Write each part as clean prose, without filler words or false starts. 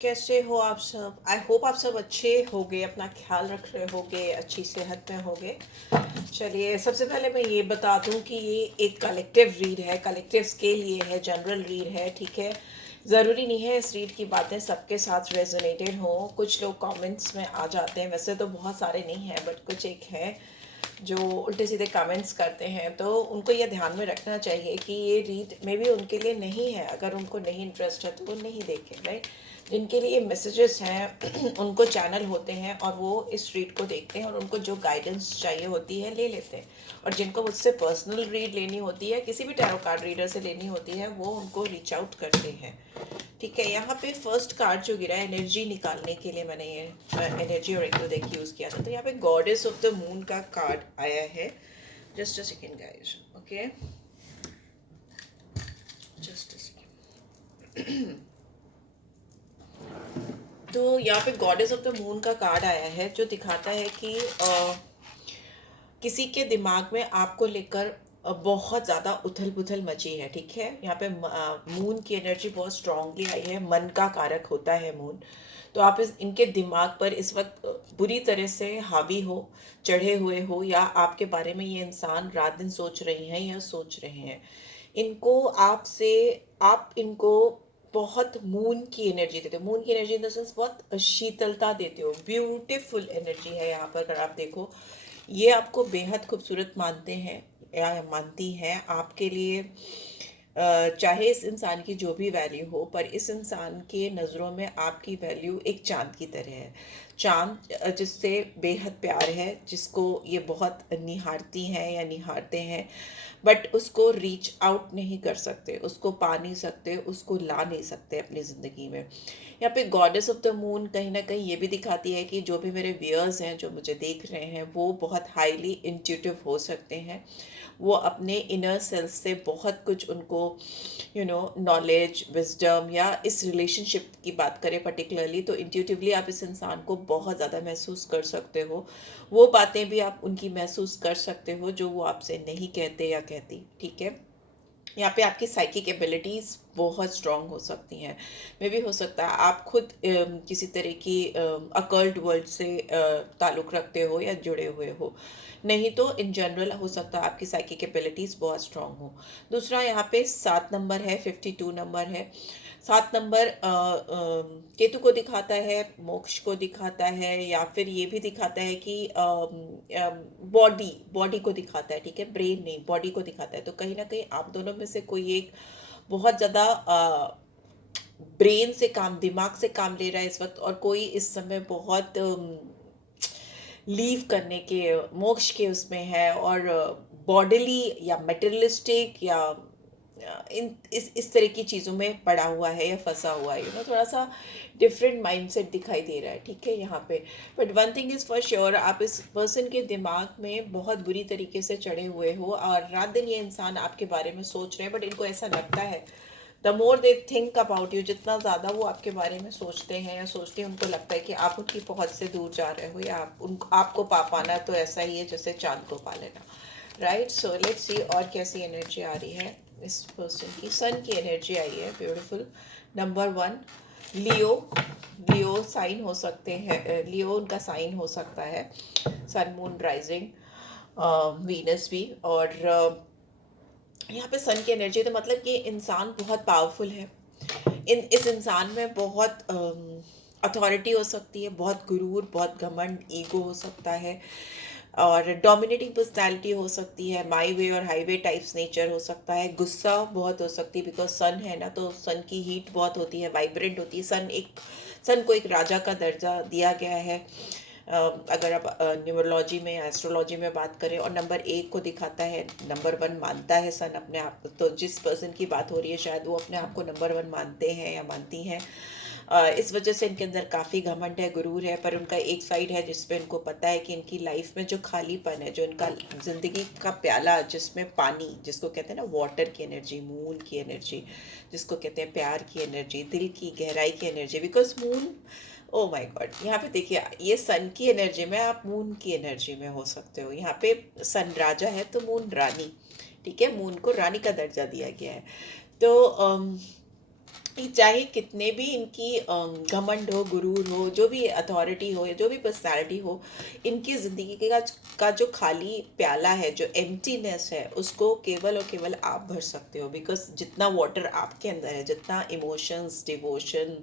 कैसे हो आप सब? आई होप आप सब अच्छे होगे, अपना ख्याल रख रहे होगे, अच्छी सेहत में होगे। चलिए, सबसे पहले मैं ये बता दूं कि ये एक कलेक्टिव रीड है, कलेक्टिव्स के लिए है, जनरल रीड है, ठीक है। ज़रूरी नहीं है इस रीड की बातें सबके साथ रेजोनेटेड हो। कुछ लोग कमेंट्स में आ जाते हैं, वैसे तो बहुत सारे नहीं हैं बट कुछ एक हैं जो उल्टे सीधे कमेंट्स करते हैं, तो उनको ये ध्यान में रखना चाहिए कि ये रीड मे भी उनके लिए नहीं है। अगर उनको नहीं इंटरेस्ट है तो वो नहीं देखें, राइट। जिनके लिए मैसेजेस हैं उनको चैनल होते हैं और वो इस रीड को देखते हैं और उनको जो गाइडेंस चाहिए होती है ले लेते हैं। और जिनको मुझसे पर्सनल रीड लेनी होती है, किसी भी टैरो कार्ड रीडर से लेनी होती है, वो उनको रीच आउट करते हैं, ठीक है। यहाँ पे फर्स्ट कार्ड जो गिरा है एनर्जी निकालने के लिए, मैंने ये एनर्जी और एक देख यूज़ किया था, तो यहाँ पे गॉडेस ऑफ द मून का कार्ड आया है। Just a second guys, okay, just a second. तो यहाँ पे गॉडेस ऑफ द मून का कार्ड आया है जो दिखाता है कि किसी के दिमाग में आपको लेकर बहुत ज़्यादा उथल पुथल मची है, ठीक है। यहाँ पे मून की एनर्जी बहुत स्ट्रांगली आई है, मन का कारक होता है मून। तो आप इनके दिमाग पर इस वक्त बुरी तरह से हावी हो, चढ़े हुए हो, या आपके बारे में ये इंसान रात दिन सोच रही हैं या सोच रहे हैं। इनको आपसे, आप इनको बहुत मून की एनर्जी देते हो। मून की एनर्जी इन द सेंस बहुत शीतलता देते हो, ब्यूटीफुल एनर्जी है यहाँ पर। अगर आप देखो, ये आपको बेहद खूबसूरत मानते हैं या मानती हैं। आपके लिए चाहे इस इंसान की जो भी वैल्यू हो, पर इस इंसान के नज़रों में आपकी वैल्यू एक चांद की तरह है। चांद जिससे बेहद प्यार है, जिसको ये बहुत निहारती हैं या निहारते हैं, बट उसको रीच आउट नहीं कर सकते, उसको पा नहीं सकते, उसको ला नहीं सकते अपनी ज़िंदगी में। यहाँ पे गॉडेस ऑफ द मून कहीं ना कहीं ये भी दिखाती है कि जो भी मेरे व्यूअर्स हैं, जो मुझे देख रहे हैं, वो बहुत हाईली इंट्यूटिव हो सकते हैं। वो अपने इनर सेल्फ से बहुत कुछ उनको नॉलेज, विजडम, या इस रिलेशनशिप की बात करें पर्टिकुलरली, तो इंट्यूटिवली आप इस इंसान को बहुत ज़्यादा महसूस कर सकते हो। वो बातें भी आप उनकी महसूस कर सकते हो जो वो आपसे नहीं कहते या कहती, ठीक है। यहाँ पे आपकी साइकिक एबिलिटीज़ बहुत स्ट्रांग हो सकती हैं। मे भी हो सकता है आप खुद किसी तरह की अकल्ट वर्ल्ड से ताल्लुक़ रखते हो या जुड़े हुए हो। नहीं तो इन जनरल हो सकता है आपकी साइकिक एबिलिटीज़ बहुत स्ट्रांग हो। दूसरा, यहाँ पे 7 नंबर है, 52 नंबर है। 7 नंबर केतु को दिखाता है, मोक्ष को दिखाता है, या फिर ये भी दिखाता है कि बॉडी बॉडी को दिखाता है, ठीक है, ब्रेन नहीं, बॉडी को दिखाता है। तो कहीं ना कहीं आप दोनों में से कोई एक बहुत ज़्यादा ब्रेन से काम, दिमाग से काम ले रहा है इस वक्त, और कोई इस समय बहुत लीव करने के, मोक्ष के उसमें है, और बॉडीली या मटेरियलिस्टिक या इन इस तरह की चीज़ों में पड़ा हुआ है या फंसा हुआ है। थोड़ा सा डिफरेंट माइंडसेट दिखाई दे रहा है, ठीक है यहाँ पे। But one thing is for sure, आप इस पर्सन के दिमाग में बहुत बुरी तरीके से चढ़े हुए हो, और रात दिन ये इंसान आपके बारे में सोच रहे हैं। बट इनको ऐसा लगता है, the more they think about you, जितना ज़्यादा वो आपके बारे में सोचते हैं या सोचते हैं, उनको लगता है कि आप उनकी पहुंच से दूर जा रहे हो, या आपको पा पाना तो ऐसा ही है जैसे चांद को पा लेना, राइट। सो लेट्स सी और कैसी एनर्जी आ रही है इस पर्सन की। सन की एनर्जी आई है, ब्यूटीफुल। नंबर 1, लियो। लियो साइन हो सकते हैं, लियो उनका साइन हो सकता है। सन, मून, राइजिंग, वीनस भी। और यहाँ पे सन की एनर्जी, तो मतलब कि इंसान बहुत पावरफुल है। इस इंसान में बहुत अथॉरिटी हो सकती है, बहुत गुरूर, बहुत घमंड, ईगो हो सकता है, और डोमिनेटिंग पर्सनालिटी हो सकती है, माई वे और हाईवे टाइप्स नेचर हो सकता है, गुस्सा बहुत हो सकती है, बिकॉज सन है ना, तो सन की हीट बहुत होती है, वाइब्रेंट होती है। सन को एक राजा का दर्जा दिया गया है, अगर आप न्यूमरोलॉजी में, एस्ट्रोलॉजी में बात करें। और नंबर 1 को दिखाता है, नंबर 1 मानता है सन अपने आप को। तो जिस पर्सन की बात हो रही है, शायद वो अपने आप को नंबर 1 मानते हैं या मानती हैं। इस वजह से इनके अंदर काफ़ी घमंड है, गुरूर है, पर उनका एक साइड है जिसपे इनको पता है कि इनकी लाइफ में जो खालीपन है, जो इनका ज़िंदगी का प्याला जिसमें पानी, जिसको कहते हैं ना वाटर की एनर्जी, मून की एनर्जी, जिसको कहते हैं प्यार की एनर्जी, दिल की गहराई की energy, because moon, oh my God, यहाँ पे देखिए, ये सन की एनर्जी में आप मून की एनर्जी में हो सकते हो। यहाँ पे सन राजा है तो मून रानी, ठीक है, मून को रानी का दर्जा दिया गया है। तो चाहे कितने भी इनकी घमंड हो, गुरूर हो, जो भी अथॉरिटी हो या जो भी पर्सनालिटी हो, इनकी ज़िंदगी का जो खाली प्याला है, जो एम्प्टीनेस है, उसको केवल और केवल आप भर सकते हो। बिकॉज जितना वाटर आपके अंदर है, जितना इमोशंस, डिवोशन,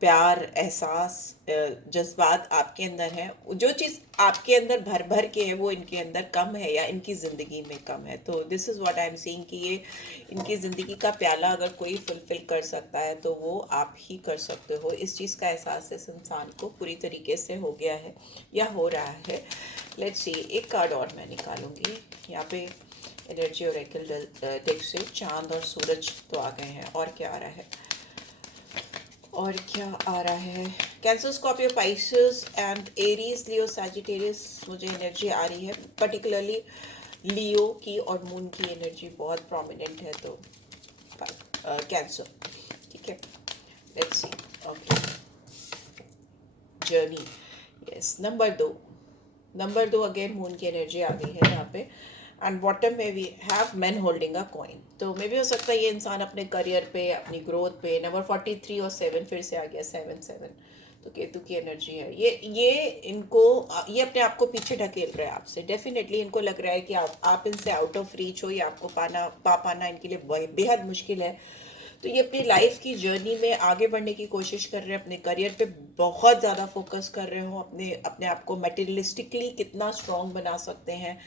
प्यार, एहसास, जज्बात आपके अंदर है, जो चीज़ आपके अंदर भर भर के है वो इनके अंदर कम है या इनकी ज़िंदगी में कम है। तो this is what I am seeing कि ये इनकी ज़िंदगी का प्याला अगर कोई फुलफिल कर सकता है तो वो आप ही कर सकते हो। इस चीज़ का एहसास इस इंसान को पूरी तरीके से हो गया है या हो रहा है। लेट्स सी, एक कार्ड और मैं निकालूंगी यहाँ पे। एनर्जी और डेक से चांद और सूरज तो आ गए हैं, और क्या आ रहा है, और क्या आ रहा है। Cancer, Scorpio, Pisces and Aries, Leo, Sagittarius मुझे एनर्जी आ रही है। पर्टिकुलरली लियो की और मून की एनर्जी बहुत प्रोमिनेंट है, तो कैंसर। ठीक है, let's see. Okay, journey, yes, number दो अगेन मून की एनर्जी आ गई है यहाँ पे। एंड बॉटम में we have man holding a coin. तो मे भी हो सकता है ये इंसान अपने करियर पे, अपनी ग्रोथ पे, नंबर 43 और 7 फिर से आ गया, 7 7। तो केतु की एनर्जी है ये इनको, ये अपने आप को पीछे ढकेल रहा है आपसे। डेफिनेटली इनको लग रहा है कि आप इनसे आउट ऑफ रीच हो, या आपको पाना इनके लिए बेहद मुश्किल है। तो ये अपनी लाइफ की जर्नी में आगे बढ़ने की कोशिश कर रहे हैं, अपने करियर पे बहुत ज़्यादा फोकस कर रहे हो, अपने अपने आप को मटेरियलिस्टिकली कितना स्ट्रांग बना सकते हैं,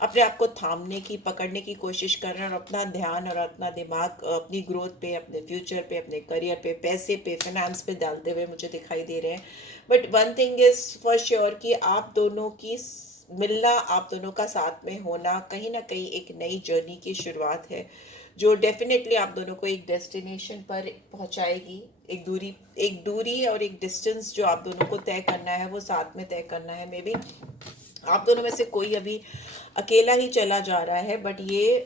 अपने आप को थामने की, पकड़ने की कोशिश कर रहे हैं, और अपना ध्यान और अपना दिमाग अपनी ग्रोथ पे, अपने फ्यूचर पे, अपने करियर पे, पैसे पे, फाइनेंस पे डालते हुए मुझे दिखाई दे रहे हैं। But one thing is for sure कि आप दोनों की मिलना, आप दोनों का साथ में होना कहीं ना कहीं एक नई जर्नी की शुरुआत है, जो डेफिनेटली आप दोनों को एक डेस्टिनेशन पर पहुंचाएगी। एक दूरी और एक डिस्टेंस जो आप दोनों को तय करना है, वो साथ में तय करना है। मे बी आप दोनों में से कोई अभी अकेला ही चला जा रहा है, बट ये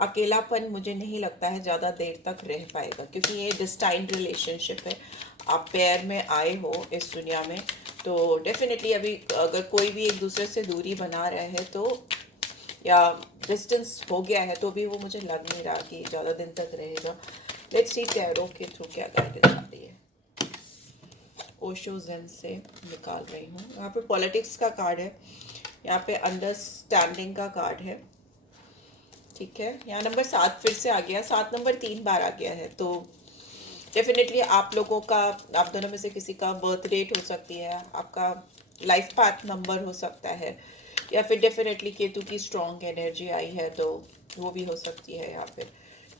अकेलापन मुझे नहीं लगता है ज़्यादा देर तक रह पाएगा, क्योंकि ये डिस्टाइंड रिलेशनशिप है। आप पेयर में आए हो इस दुनिया में, तो डेफिनेटली अभी अगर कोई भी एक दूसरे से दूरी बना रहा है, तो या डिस्टेंस हो गया है, तो भी वो मुझे लग नहीं रहा कि ज़्यादा दिन तक रहेगा। लेट्स सी टैरो के थ्रू क्या गाइडेंस आ रही है। ओशो ज़ेन से निकाल रही हूँ। यहाँ पे पॉलिटिक्स का कार्ड है, यहाँ पे अंडरस्टैंडिंग का कार्ड है। ठीक है, यहाँ नंबर 7 फिर से आ गया, 7 नंबर 3 बार आ गया है। तो डेफिनेटली आप लोगों का, आप दोनों में से किसी का बर्थ डेट हो सकती है, आपका लाइफ पाथ नंबर हो सकता है, या फिर डेफिनेटली केतु की स्ट्रॉन्ग एनर्जी आई है, तो वो भी हो सकती है यहाँ पे।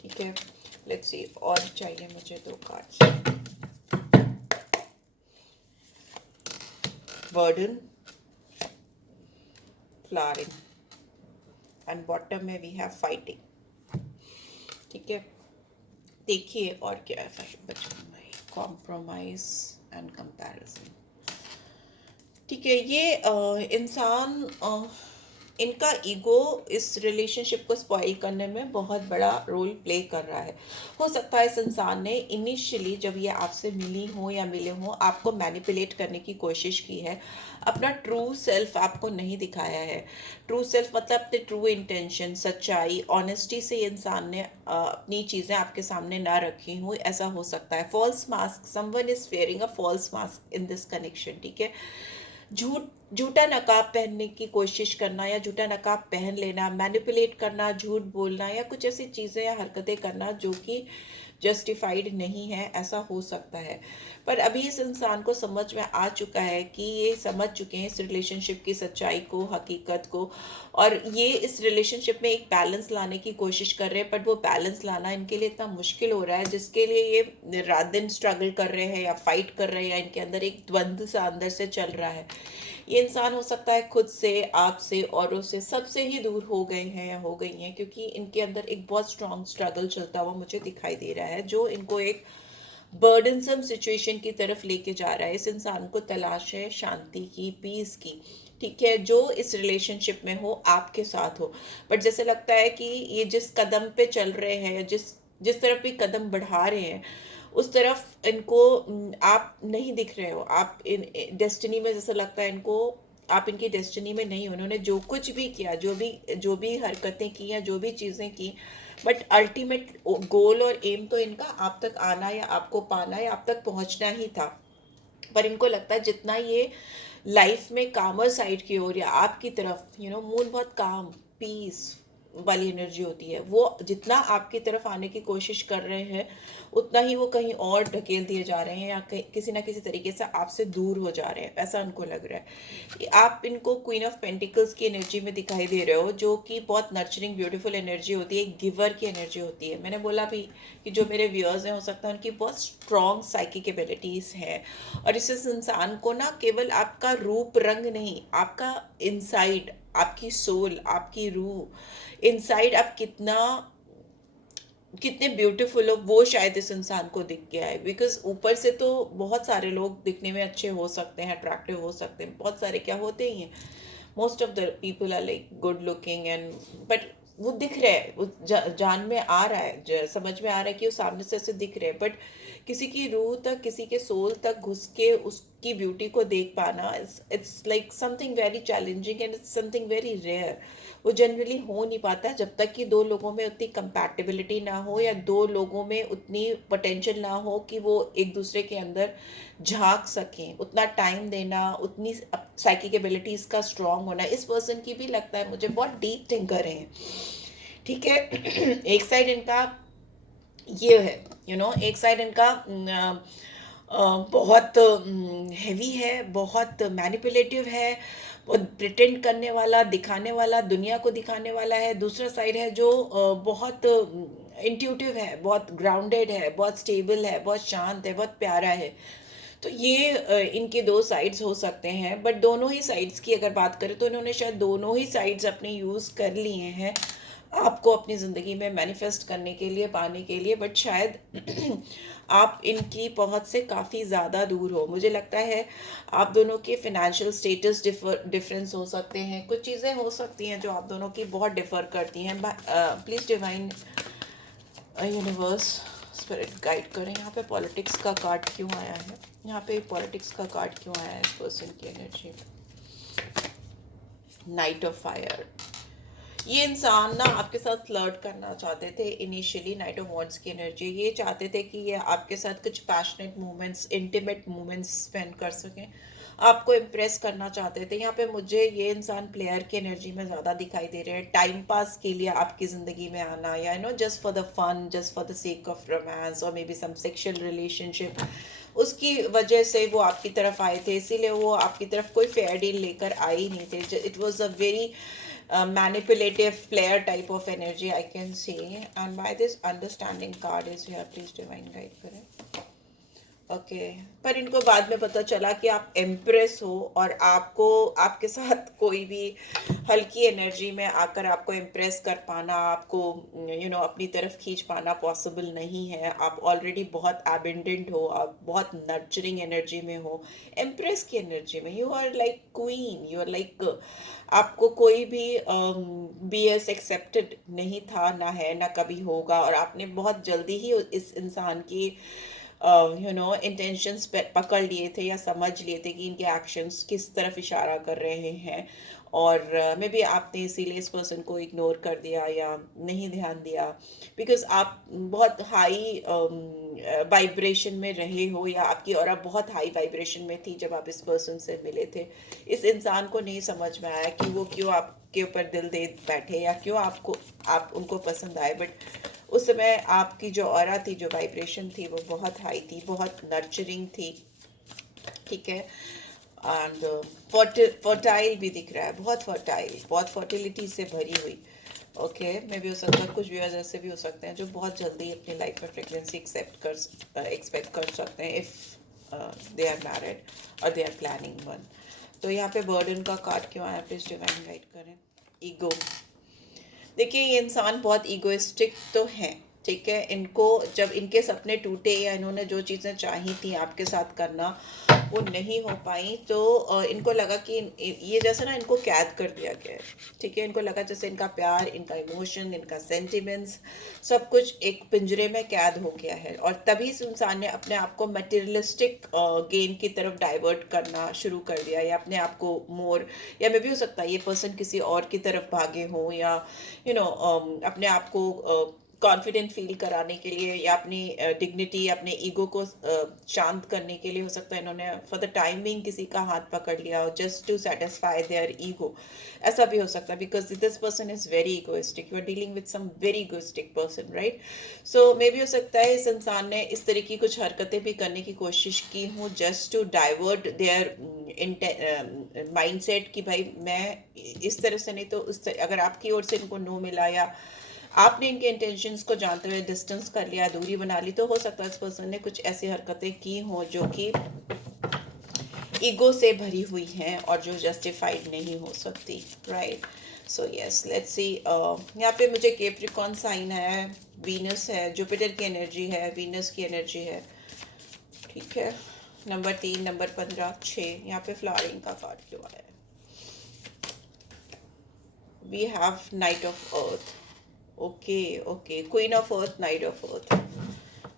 ठीक है, लेट्स सी, और चाहिए मुझे 2 cards. Burden, flowering, and bottom में वी हैव फाइटिंग। ठीक है, देखिए और क्या है। Compromise and comparison. ठीक है, ये इंसान, इनका ईगो इस रिलेशनशिप को स्पॉइल करने में बहुत बड़ा रोल प्ले कर रहा है। हो सकता है इस इंसान ने इनिशियली जब ये आपसे मिली हो या मिले हो, आपको मैनिपुलेट करने की कोशिश की है, अपना ट्रू सेल्फ आपको नहीं दिखाया है। ट्रू सेल्फ मतलब अपने ट्रू इंटेंशन, सच्चाई, ऑनेस्टी से ये इंसान ने अपनी चीज़ें आपके सामने ना रखी हो, ऐसा हो सकता है। False mask, someone is wearing a false mask in this connection. ठीक है, झूठा नकाब पहनने की कोशिश करना, या झूठा नकाब पहन लेना, मैनिपुलेट करना, झूठ बोलना, या कुछ ऐसी चीज़ें या हरकतें करना जो कि जस्टिफाइड नहीं है, ऐसा हो सकता है। पर अभी इस इंसान को समझ में आ चुका है कि ये समझ चुके हैं इस रिलेशनशिप की सच्चाई को, हकीकत को, और ये इस रिलेशनशिप में एक बैलेंस लाने की कोशिश कर रहे हैं। बट वो बैलेंस लाना इनके लिए इतना मुश्किल हो रहा है, जिसके लिए ये रात दिन स्ट्रगल कर रहे हैं, या फाइट कर रहे हैं, या इनके अंदर एक द्वंद्व सा अंदर से चल रहा है। ये इंसान हो सकता है खुद से, आपसे, औरों से, सबसे ही दूर हो गए हैं या हो गई हैं, क्योंकि इनके अंदर एक बहुत स्ट्रॉन्ग स्ट्रगल चलता हुआ मुझे दिखाई दे रहा है, जो इनको एक बर्डनसम सिचुएशन की तरफ लेके जा रहा है। इस इंसान को तलाश है शांति की, पीस की। ठीक है, जो इस रिलेशनशिप में हो, आपके साथ हो। बट जैसे लगता है कि ये जिस कदम पे चल रहे हैं, जिस जिस तरफ भी कदम बढ़ा रहे हैं, उस तरफ इनको आप नहीं दिख रहे हो। आप इन डेस्टिनी में, जैसा लगता है इनको आप इनकी डेस्टिनी में नहीं हो। उन्होंने जो कुछ भी किया, जो भी हरकतें की या जो भी चीज़ें की, बट अल्टीमेट गोल और एम तो इनका आप तक आना या आपको पाना या आप तक पहुंचना ही था। पर इनको लगता है जितना ये लाइफ में कामर साइड की ओर या आपकी तरफ, मून बहुत काम, पीस वाली एनर्जी होती है, वो जितना आपकी तरफ आने की कोशिश कर रहे हैं उतना ही वो कहीं और ढकेल दिए जा रहे हैं या किसी ना किसी तरीके से आपसे दूर हो जा रहे हैं, ऐसा उनको लग रहा है कि आप इनको क्वीन ऑफ पेंटिकल्स की एनर्जी में दिखाई दे रहे हो, जो कि बहुत नर्चरिंग ब्यूटीफुल एनर्जी होती है, गिवर की एनर्जी होती है। मैंने बोला भी कि जो मेरे व्यूअर्स हैं हो सकता है उनकी बहुत स्ट्रॉन्ग साइकिक एबिलिटीज हैं, और इस इंसान को ना केवल आपका रूप रंग नहीं, आपका इनसाइड, आपकी सोल, आपकी रूह, इनसाइड आप कितने ब्यूटीफुल हो वो शायद इस इंसान को दिख गया है। बिकॉज ऊपर से तो बहुत सारे लोग दिखने में अच्छे हो सकते हैं, अट्रैक्टिव हो सकते हैं, बहुत सारे क्या होते ही हैं, most of the people are like good looking and, but वो दिख रहा है, वो जान में आ रहा है, समझ में आ रहा है कि वो सामने से ऐसे दिख रहे हैं, बट किसी की रूह तक, किसी के सोल तक घुस के उसकी ब्यूटी को देख पाना, it's like something very challenging and it's something very rare. वो जनरली हो नहीं पाता जब तक कि दो लोगों में उतनी कंपैटिबिलिटी ना हो या दो लोगों में उतनी पोटेंशियल ना हो कि वो एक दूसरे के अंदर झांक सकें, उतना टाइम देना, उतनी साइकिक एबिलिटीज का स्ट्रांग होना। इस पर्सन की भी लगता है मुझे बहुत डीप थिंकर हैं, ठीक है। एक साइड इनका ये है, एक साइड इनका बहुत हैवी है, बहुत मैनिपुलेटिव है, बहुत प्रिटेंड करने वाला, दिखाने वाला, दुनिया को दिखाने वाला है। दूसरा साइड है जो बहुत इंट्यूटिव है, बहुत ग्राउंडेड है, बहुत स्टेबल है, बहुत शांत है, बहुत प्यारा है। तो ये इनके दो साइड्स हो सकते हैं, बट दोनों ही साइड्स की अगर बात करें तो इन्होंने शायद दोनों ही साइड्स अपने यूज़ कर लिए हैं आपको अपनी ज़िंदगी में मैनिफेस्ट करने के लिए, पाने के लिए, बट शायद आप इनकी पहुंच से काफ़ी ज़्यादा दूर हो। मुझे लगता है आप दोनों के फिनेंशियल स्टेटस डिफरेंस हो सकते हैं, कुछ चीज़ें हो सकती हैं जो आप दोनों की बहुत डिफर करती हैं। Please divine universe spirit guide करें। यहाँ पे पॉलिटिक्स का कार्ड क्यों आया है? यहाँ पे पॉलिटिक्स का कार्ड क्यों आया है इस पर्सन की एनर्जी में? Night of fire. ये इंसान ना आपके साथ फ्लर्ट करना चाहते थे इनिशियली, नाइट ऑफ वॉन्ड्स की एनर्जी, ये चाहते थे कि ये आपके साथ कुछ passionate moments, intimate moments spend कर सकें, आपको इम्प्रेस करना चाहते थे। यहाँ पे मुझे ये इंसान प्लेयर की एनर्जी में ज़्यादा दिखाई दे रहे हैं, टाइम पास के लिए आपकी ज़िंदगी में आना, या just for the fun, just for the sake of romance और maybe some sexual relationship, उसकी वजह से वो आपकी तरफ आए थे। इसीलिए वो आपकी तरफ कोई फेयर डील लेकर आए ही नहीं थे। It was a very manipulative player type of energy I can see, and why this understanding card is here, please divine guide करें। ओके, पर इनको बाद में पता चला कि आप एम्प्रेस हो और आपको आपके साथ कोई भी हल्की एनर्जी में आकर आपको इम्प्रेस कर पाना, आपको अपनी तरफ खींच पाना पॉसिबल नहीं है। आप ऑलरेडी बहुत एबेंडेंट हो, आप बहुत नर्चरिंग एनर्जी में हो, एम्प्रेस की एनर्जी में, you are like queen, you are like, आपको कोई भी BS एक्सेप्टेड नहीं था, ना है, ना कभी होगा, और आपने बहुत जल्दी ही इस इंसान की इंटेंशंस पकड़ लिए थे या समझ लिए थे कि इनके एक्शंस किस तरफ इशारा कर रहे हैं, और मे बी आपने इसीलिए इस पर्सन को इग्नोर कर दिया या नहीं ध्यान दिया, बिकॉज आप बहुत हाई वाइब्रेशन में रहे हो, या आपकी ऑरा बहुत हाई वाइब्रेशन में थी जब आप इस पर्सन से मिले थे। इस इंसान को नहीं समझ में आया कि वो क्यों आपके ऊपर दिल दे बैठे या क्यों आप उनको पसंद आए, बट उस समय आपकी जो ऑरा थी, जो वाइब्रेशन थी, वो बहुत हाई थी, बहुत नर्चरिंग थी, ठीक है। एंड फर्टाइल भी दिख रहा है, बहुत फर्टाइल, बहुत फर्टिलिटी से भरी हुई। ओके, मे भी हो सकता है कुछ व्यूअर्स ऐसे भी हो सकते हैं जो बहुत जल्दी अपनी लाइफ में प्रेगनेंसी एक्सपेक्ट कर सकते हैं इफ़ दे आर मैरिड और दे आर प्लानिंग वन। तो यहाँ पे बर्डन का कार्ड क्यों आया, प्लीज डिवाइन गाइड करें। ईगो। देखिए, ये इंसान बहुत ईगोइस्टिक तो हैं, ठीक है। इनको जब इनके सपने टूटे या इन्होंने जो चीज़ें चाही थी आपके साथ करना वो नहीं हो पाई, तो इनको लगा कि ये जैसे ना इनको कैद कर दिया गया है, ठीक है। इनको लगा जैसे इनका प्यार, इनका इमोशन, इनका सेंटिमेंट्स, सब कुछ एक पिंजरे में कैद हो गया है, और तभी इस इंसान ने अपने आप को मटेरियलिस्टिक गेन की तरफ डाइवर्ट करना शुरू कर दिया, या अपने आप को मोर, या मे भी हो सकता है ये पर्सन किसी और की तरफ भागे हों, या अपने आप को कॉन्फिडेंट फील कराने के लिए या अपनी डिग्निटी, अपने ईगो को शांत करने के लिए हो सकता है इन्होंने फॉर द टाइम बिंग किसी का हाथ पकड़ लिया हो just to satisfy their ego. ऐसा भी हो सकता है because this person is very egoistic, you are dealing with some very egoistic person, right? So maybe हो सकता है इस इंसान ने इस तरह की कुछ हरकतें भी करने की कोशिश की हूँ just to divert their mindset कि भाई मैं इस तरह से नहीं तो उस तरह, अगर आपकी ओर से इनको नो मिला या आपने इनके इंटेंशंस को जानते हुए डिस्टेंस कर लिया, दूरी बना ली, तो हो सकता है इस पर्सन ने कुछ ऐसी हरकतें की हों जो कि ईगो से भरी हुई हैं और जो जस्टिफाइड नहीं हो सकती, right? So yes, let's see. यहाँ पे मुझे कैप्रिकॉर्न साइन है, वीनस है, जुपिटर की एनर्जी है, वीनस की एनर्जी है, ठीक है। नंबर 3, नंबर 15, 6, यहाँ पे फ्लावरिंग का कार्ड क्यों आया है? We have knight of earth, okay okay, queen of earth, knight of earth,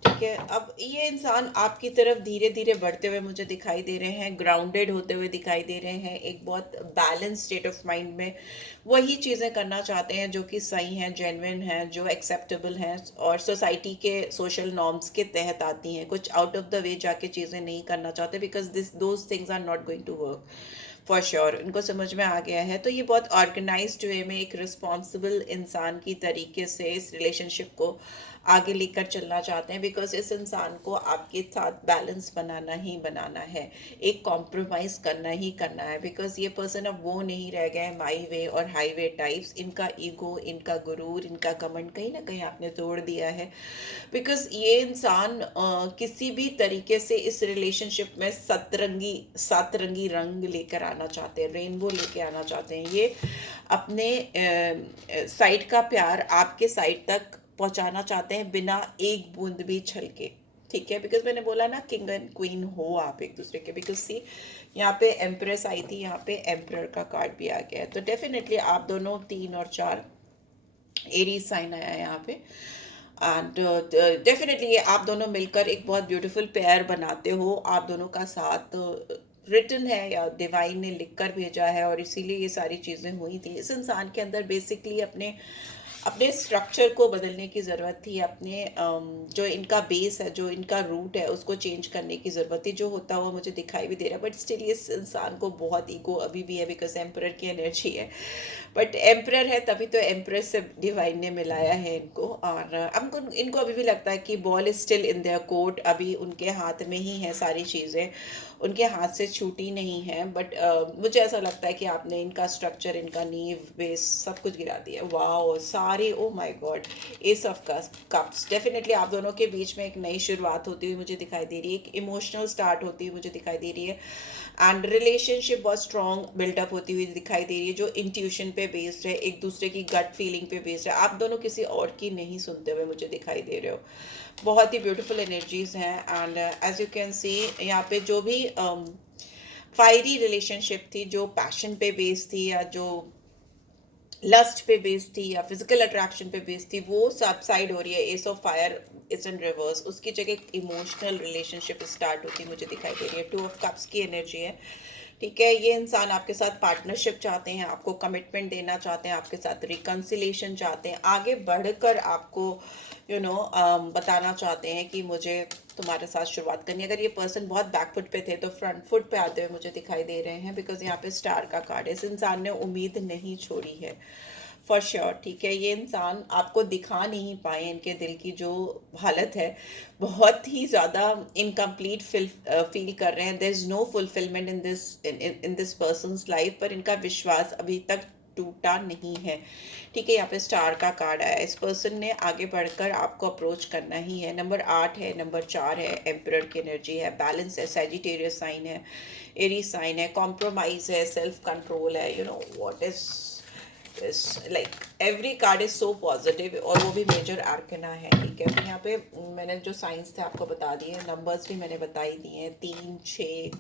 ठीक है। अब ये इंसान आपकी तरफ धीरे धीरे बढ़ते हुए मुझे दिखाई दे रहे हैं, ग्राउंडेड होते हुए दिखाई दे रहे हैं, एक बहुत बैलेंस स्टेट ऑफ माइंड में वही चीज़ें करना चाहते हैं जो कि सही हैं, जेन्युइन हैं, जो एक्सेप्टेबल हैं और सोसाइटी के सोशल नॉर्म्स के तहत आती हैं। कुछ आउट ऑफ द वे जाके चीज़ें नहीं करना चाहते because those things are not going to work for sure. इनको समझ में आ गया है, तो ये बहुत ऑर्गेनाइज्ड वे में एक रिस्पॉन्सिबल इंसान की तरीके से इस रिलेशनशिप को आगे लेकर चलना चाहते हैं बिकॉज इस इंसान को आपके साथ बैलेंस बनाना ही बनाना है, एक कॉम्प्रोमाइज़ करना ही करना है बिकॉज ये पर्सन अब वो नहीं रह गए माई वे और हाईवे टाइप्स। इनका ईगो, इनका गुरूर, इनका कमेंट कहीं ना कहीं आपने तोड़ दिया है बिकॉज ये इंसान किसी भी तरीके से इस रिलेशनशिप में सतरंगी रंग लेकर आना चाहते हैं, रेनबो लेके आना चाहते हैं। ये अपने साइड का प्यार आपके साइड तक पहुंचाना चाहते हैं बिना एक बूंद भी छलके, ठीक है। बिकॉज मैंने बोला ना किंग एंड क्वीन हो आप एक दूसरे के, बिकॉज सी यहाँ पे एम्प्रेस आई थी, यहाँ पे एम्परर का कार्ड भी आ गया है, तो डेफिनेटली आप दोनों 3 और 4 एरीज साइन आया है यहाँ पे एंड डेफिनेटली ये आप दोनों मिलकर एक बहुत ब्यूटीफुल पेयर बनाते हो। आप दोनों का साथ रिटन है या डिवाइन ने लिख कर भेजा है और इसीलिए ये सारी चीज़ें हुई थी। इस इंसान के अंदर बेसिकली अपने अपने स्ट्रक्चर को बदलने की ज़रूरत थी, अपने जो इनका बेस है, जो इनका रूट है, उसको चेंज करने की ज़रूरत थी, जो होता हुआ मुझे दिखाई भी दे रहा है। बट स्टिल इस इंसान को बहुत ईगो अभी भी है बिकॉज एम्परर की एनर्जी है, बट एम्परर है तभी तो एम्प्रेस से डिवाइन ने मिलाया है इनको। और हमको इनको अभी भी लगता है कि ball is still in their court, अभी उनके हाथ में ही है सारी चीज़ें, उनके हाथ से छूटी नहीं है। बट मुझे ऐसा लगता है कि आपने इनका स्ट्रक्चर, इनका नींव, बेस सब कुछ गिरा दिया। वाओ, सारे, oh my God, S of cups. Definitely आप दोनों के बीच में एक नई शुरुआत होती हुई मुझे दिखाई दे रही है, एक इमोशनल स्टार्ट होती हुई मुझे दिखाई दे रही है एंड रिलेशनशिप बहुत स्ट्रॉन्ग बिल्डअप होती हुई दिखाई दे रही है जो इंट्यूशन पे बेस्ड है, एक दूसरे की गट फीलिंग पे बेस्ड है। आप दोनों किसी और की नहीं सुनते हुए मुझे दिखाई दे रहे हो। बहुत ही ब्यूटीफुल एनर्जीज हैं and as you can see यहाँ पे जो भी फायरी रिलेशनशिप थी, जो पैशन पे बेस्ड थी या जो लस्ट पे बेस्ड थी या फिजिकल अट्रैक्शन पे बेस्ड थी, वो सबसाइड हो रही है। S of fire is in reverse, उसकी जगह इमोशनल रिलेशनशिप स्टार्ट होती मुझे दिखाई दे रही है। 2 ऑफ कप्स की एनर्जी है, ठीक है। ये इंसान आपके साथ पार्टनरशिप चाहते हैं, आपको कमिटमेंट देना चाहते हैं, आपके साथ रिकन्सिलेशन चाहते हैं, आगे बढ़कर आपको बताना चाहते हैं कि मुझे तुम्हारे साथ शुरुआत करनी है। अगर ये पर्सन बहुत बैकफुट पे थे तो फ्रंट फुट पे आते हुए मुझे दिखाई दे रहे हैं बिकॉज यहाँ पे स्टार का कार्ड है। इस इंसान ने उम्मीद नहीं छोड़ी है फॉर श्योर, ठीक है। ये इंसान आपको दिखा नहीं पाए, इनके दिल की जो हालत है बहुत ही ज़्यादा इनकम्प्लीट फील कर रहे हैं। There is no fulfilment in this person's life, पर इनका विश्वास अभी तक टूटा नहीं है, ठीक है। यहाँ पे स्टार का कार्ड आया, इस पर्सन ने आगे बढ़कर आपको अप्रोच करना ही है। नंबर 8 है, नंबर 4 है, एम्परर की एनर्जी है, बैलेंस है, सैजिटेरियस साइन है, एरीज साइन है, कॉम्प्रोमाइज है, सेल्फ कंट्रोल है, what is like every card is so positive और वो भी मेजर आर्कना है, ठीक है। तो यहाँ पे मैंने जो साइंस थे आपको बता दिए, नंबर्स भी मैंने बता ही दिए हैं, 3, 6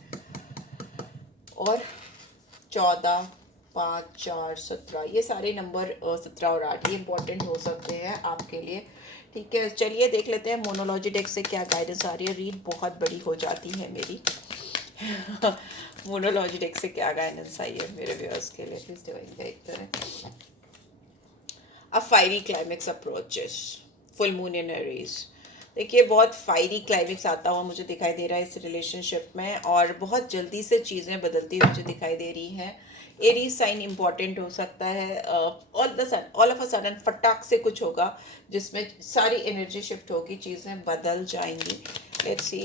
और 14, 5, 4, 17, ये सारे नंबर 17 और 8 ये इंपॉर्टेंट हो सकते हैं आपके लिए, ठीक है। चलिए देख लेते हैं मोनोलॉजी डेक से क्या गाइडेंस आ रही है। रीड बहुत बड़ी हो जाती है मेरी मोनोलॉजी डेक से क्या गाइडेंस आई है मेरे व्यूअर्स के लिए, प्लीज डिवाइन गाइड करें। A fiery climax approaches, full moon in Aries. देखिए बहुत फायरी क्लाइमेक्स आता हुआ मुझे दिखाई दे रहा है इस रिलेशनशिप में, और बहुत जल्दी से चीज़ें बदलती हुई मुझे दिखाई दे रही हैं। एरीज साइन इंपॉर्टेंट हो सकता है। ऑल ऑफ अ सडन फटाक से कुछ होगा जिसमें सारी एनर्जी शिफ्ट होगी, चीज़ें बदल जाएंगी। लेट्स सी,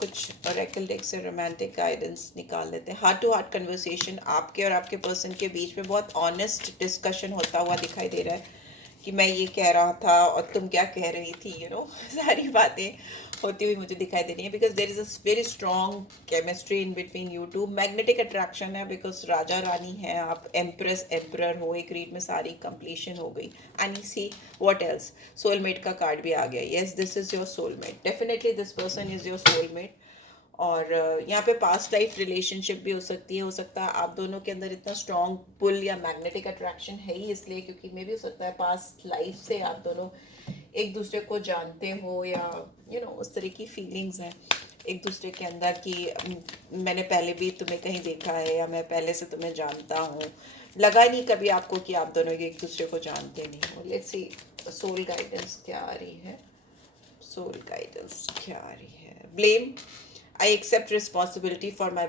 कुछ ओरेकल डेक से रोमांटिक गाइडेंस निकाल लेते हैं। हार्ट टू हार्ट कन्वर्सेशन आपके और आपके पर्सन के बीच में बहुत ऑनेस्ट डिस्कशन होता हुआ दिखाई दे रहा है कि मैं ये कह रहा था और तुम क्या कह रही थी, सारी बातें होती हुई मुझे दिखाई दे रही है, because there is a very strong chemistry in between you two. Magnetic attraction है, बिकॉज राजा रानी है, आप एम्प्रेस एम्प्रर हो, एक रीड में सारी कंप्लीशन हो गई। And you see what else, soulmate का कार्ड भी आ गया। Yes, this is your soulmate, definitely this person is your soulmate. और यहाँ पे पास्ट लाइफ रिलेशनशिप भी हो सकती है। हो सकता है आप दोनों के अंदर इतना स्ट्रॉन्ग पुल या मैग्नेटिक अट्रैक्शन है ही इसलिए क्योंकि मे भी हो सकता है पास्ट लाइफ से आप दोनों एक दूसरे को जानते हो, या उस तरह की फीलिंग्स हैं एक दूसरे के अंदर कि मैंने पहले भी तुम्हें कहीं देखा है, या मैं पहले से तुम्हें जानता हूँ। लगा नहीं कभी आपको कि आप दोनों एक दूसरे को जानते नहीं हो। लेट्स सी सोल गाइडेंस क्या आ रही है। सोल गाइडेंस क्या आ रही है। Blame, I accept responsibility for my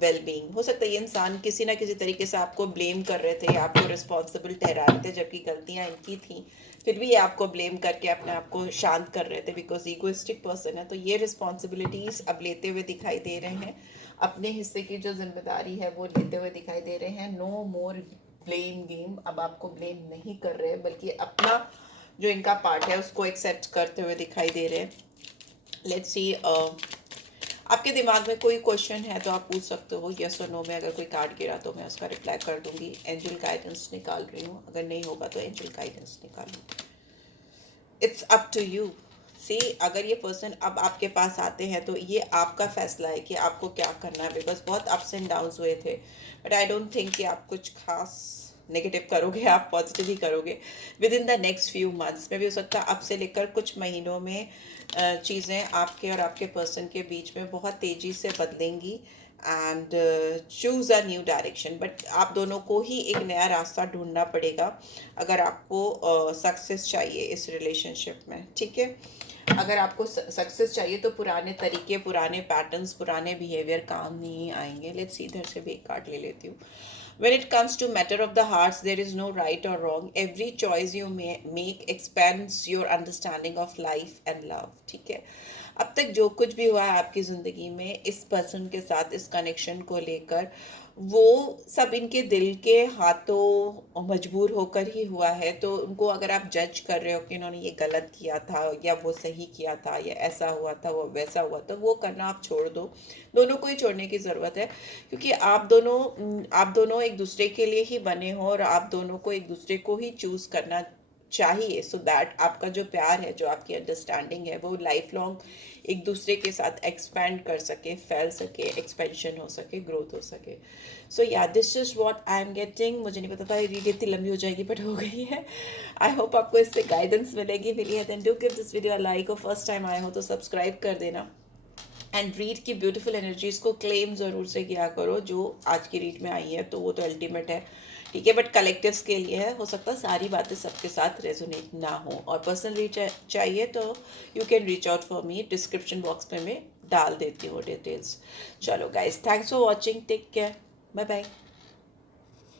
well being. हो सकता है ये इंसान किसी ना किसी तरीके से आपको ब्लेम कर रहे थे या आपको रिस्पॉन्सिबल ठहरा रहे थे, जबकि गलतियां इनकी थी, फिर भी ये आपको ब्लेम करके अपने आप को शांत कर रहे थे, बिकॉज ईगोइस्टिक पर्सन है। तो ये रिस्पॉन्सिबिलिटीज अब लेते हुए दिखाई दे रहे हैं, अपने हिस्से की जो जिम्मेदारी है वो लेते हुए दिखाई दे रहे हैं। नो मोर ब्लेम गेम, अब आपको ब्लेम नहीं कर रहे हैं, बल्कि अपना जो इनका पार्ट है उसको एक्सेप्ट करते हुए दिखाई दे रहे हैं। लेट्स सी, आपके दिमाग में कोई क्वेश्चन है तो आप पूछ सकते हो यस और नो में। अगर कोई कार्ड गिरा तो मैं उसका रिप्लाई कर दूंगी। एंजल गाइडेंस निकाल रही हूँ, अगर नहीं होगा तो एंजल गाइडेंस निकालूंगी। It's up to you. See, अगर ये पर्सन अब आपके पास आते हैं तो ये आपका फैसला है कि आपको क्या करना है, बिकॉज बहुत अप्स एंड डाउन्स हुए थे, बट आई डोंट थिंक कि आप कुछ खास नेगेटिव करोगे, आप पॉजिटिव ही करोगे। With in the next few months में भी हो सकता है अब से लेकर कुछ महीनों में चीज़ें आपके और आपके पर्सन के बीच में बहुत तेज़ी से बदलेंगी। And choose a new direction, but आप दोनों को ही एक नया रास्ता ढूंढना पड़ेगा अगर आपको सक्सेस चाहिए इस रिलेशनशिप में, ठीक है। अगर आपको सक्सेस चाहिए तो पुराने तरीके, पुराने पैटर्न्स, पुराने बिहेवियर काम नहीं आएंगे। लेट्स इधर से भी एक कार्ड ले लेती हूँ। When it comes to matter of the hearts, there is no right or wrong. Every choice you make expands your understanding of life and love. ठीक है। अब तक जो कुछ भी हुआ है आपकी ज़िंदगी में इस पर्सन के साथ, इस कनेक्शन को लेकर, वो सब इनके दिल के हाथों मजबूर होकर ही हुआ है। तो उनको अगर आप जज कर रहे हो कि इन्होंने ये गलत किया था या वो सही किया था या ऐसा हुआ था वो वैसा हुआ, तो वो करना आप छोड़ दो। दोनों को ही छोड़ने की ज़रूरत है, क्योंकि आप दोनों एक दूसरे के लिए ही बने हो, और आप दोनों को एक दूसरे को ही चूज़ करना चाहिए, सो दैट आपका जो प्यार है, जो आपकी अंडरस्टैंडिंग है, वो लाइफ लॉन्ग एक दूसरे के साथ एक्सपैंड कर सके, फैल सके, एक्सपेंशन हो सके, ग्रोथ हो सके। सो या, this is what I am getting. मुझे नहीं पता था ये रीड इतनी लंबी हो जाएगी, बट हो गई है। आई होप आपको इससे गाइडेंस मिलेगी। मिली है then do give this video a like, और फर्स्ट टाइम आए हो तो सब्सक्राइब कर देना। एंड रीड की ब्यूटीफुल एनर्जीज को क्लेम ज़रूर से किया करो। जो आज की रीड में आई है तो वो तो अल्टीमेट है, ठीक है, बट कलेक्टिव्स के लिए है। हो सकता है सारी बातें सबके साथ रेजोनेट ना हो, और पर्सनल रीच चाहिए तो you can reach out for me. Description box में मैं डाल देती हूँ डिटेल्स। चलो guys, thanks for watching, take care, bye bye.